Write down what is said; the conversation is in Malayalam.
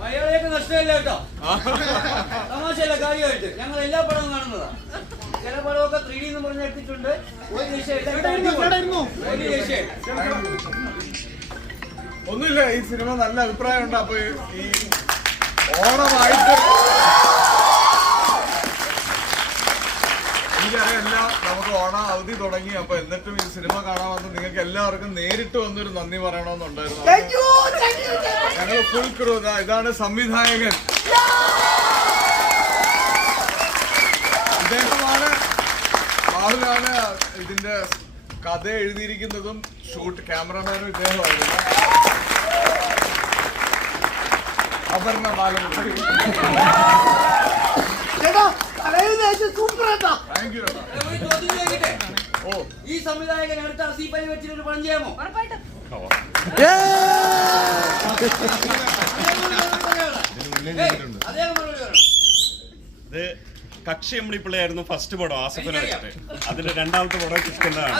മലയാളിയൊക്കെ നഷ്ടമില്ല കേട്ടോ തമാശയല്ല കാര്യമായിട്ട് ഞങ്ങൾ എല്ലാ പടവും കാണുന്നതാ ചില പടമൊക്കെ ത്രീ ഡി എന്ന് പറഞ്ഞ് എടുത്തിട്ടുണ്ട് ഒരു രക്ഷയില്ല ഒരു രക്ഷയില്ല ഒന്നുമില്ല ഈ സിനിമ നല്ല അഭിപ്രായമുണ്ട്. അപ്പൊ ഈ ഓണമായിട്ട് എനിക്കറിയില്ല നമുക്ക് ഓണ അവധി തുടങ്ങി. അപ്പൊ എന്നിട്ടും ഈ സിനിമ കാണാൻ വന്ന് നിങ്ങൾക്ക് എല്ലാവർക്കും നേരിട്ട് വന്നൊരു നന്ദി പറയണമെന്നുണ്ടായിരുന്നു. ഞങ്ങൾ ഫുൾ ക്രൂ ഇതാണ് സംവിധായകൻ. ഇദ്ദേഹമാണ് രാഹുലാണ് ഇതിന്റെ കഥ എഴുതിയിരിക്കുന്നതും ഷൂട്ട് ക്യാമറമാനും ഇദ്ദേഹമായിരുന്നു. അപർണ താങ്ക് യു ഓ. ഈ സംവിധായകൻ അടുത്ത വെച്ചിട്ട് ഒരു പണം ചെയ്യാമോ? അദ്ദേഹം മറുപടി പറയണം ഇത് കക്ഷി അമ്മിളി പിള്ളയായിരുന്നു ഫസ്റ്റ് പടം ആസഫിനെ വെച്ചിട്ട്. അതിന്റെ രണ്ടാമത്തെ പടം കിഷ്കന്താണ്